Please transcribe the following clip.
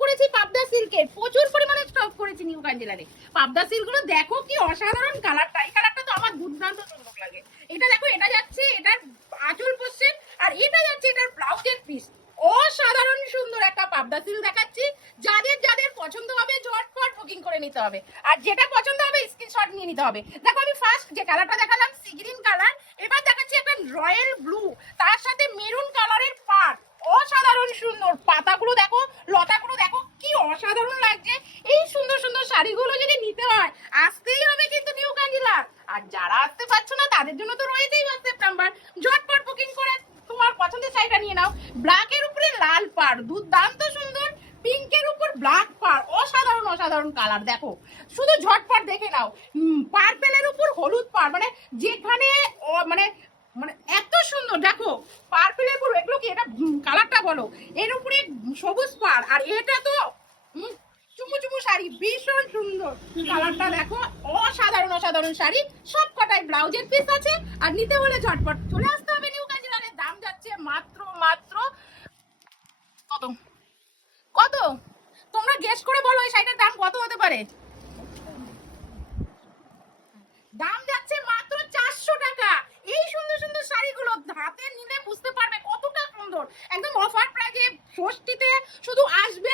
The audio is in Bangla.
করেছি পাবদা সিল্কের, প্রচুর পরিমাণে স্টক করেছি নিউ কাঞ্জিলারে। পাবদা সিল্কগুলো দেখো কি অসাধারণ কালারটা, এই কালারটা তো আমার দুর্দান্ত সুন্দর লাগে। এটা দেখো, এটা যাচ্ছে এটার আঁচল পোর্শন, আর এটা যাচ্ছে এটার ব্লাউজের পিস। অসাধারণ সুন্দর একটা পাবদা সিল্ক দেখাচ্ছি। যাদের যাদের পছন্দ হবে ঝটপট বুকিং করে নিতে হবে, আর যেটা পছন্দ হবে স্ক্রিনশট নিয়ে নিতে হবে। দেখো আমি ফার্স্ট যে কালারটা দেখালাম সি গ্রিন কালার, এবার দেখাচ্ছি একটা রয়্যাল ব্লু, তার সাথে মেরুন কালারের পাড়। অসাধারণ সুন্দর, পাতাগুলো দেখো, লতাগুলো দেখো কি অসাধারণ লাগছে। এই সুন্দর সুন্দর শাড়িগুলো যদি নিতে হয় আসতেই হবে কিন্তু নিউ কাঞ্জিলার। আর যারা আসতে পারছো না তাদের জন্য তো রয়েছেই 1 সেপ্টেম্বর, ঝটপট বুকিং করে তোমার পছন্দের শাড়িটা নিয়ে নাও। ব্ল্যাকের উপরে লাল পাড়, দুর্দান্ত সুন্দর। পিঙ্কের উপর ব্ল্যাক পাড়, অসাধারণ অসাধারণ কালার দেখো, শুধু ঝটপট দেখে নাও। পার্পেলের উপর হলুদ পাড়, মানে যেখানে মানে মানে এত সুন্দর দেখো, পার্পেলের উপর এগুলো কি, এটা কালারটা বলো, এর উপরে সবুজ পাড়, আর এটা তো চুমু চুমু শাড়ি, ভীষণ সুন্দর কালারটা দেখো। অসাধারণ অসাধারণ শাড়ি, সব কটাই ব্লাউজের পিস আছে। আর নিতে হলে ঝটপট চলে আসতে হবে নিউ কাঞ্জিলারের। দাম যাচ্ছে মাত্র মাত্র কত কত, তোমরা গেস করে বলো এই শাড়িটার দাম কত হতে পারে। দাম যাচ্ছে মাত্র 400 টাকা। এই সুন্দর সুন্দর শাড়িগুলো হাতে নিলে বুঝতে পারবে কতটা সুন্দর, একদম অফার প্রাইসে। ষষ্ঠীতে শুধু আসবে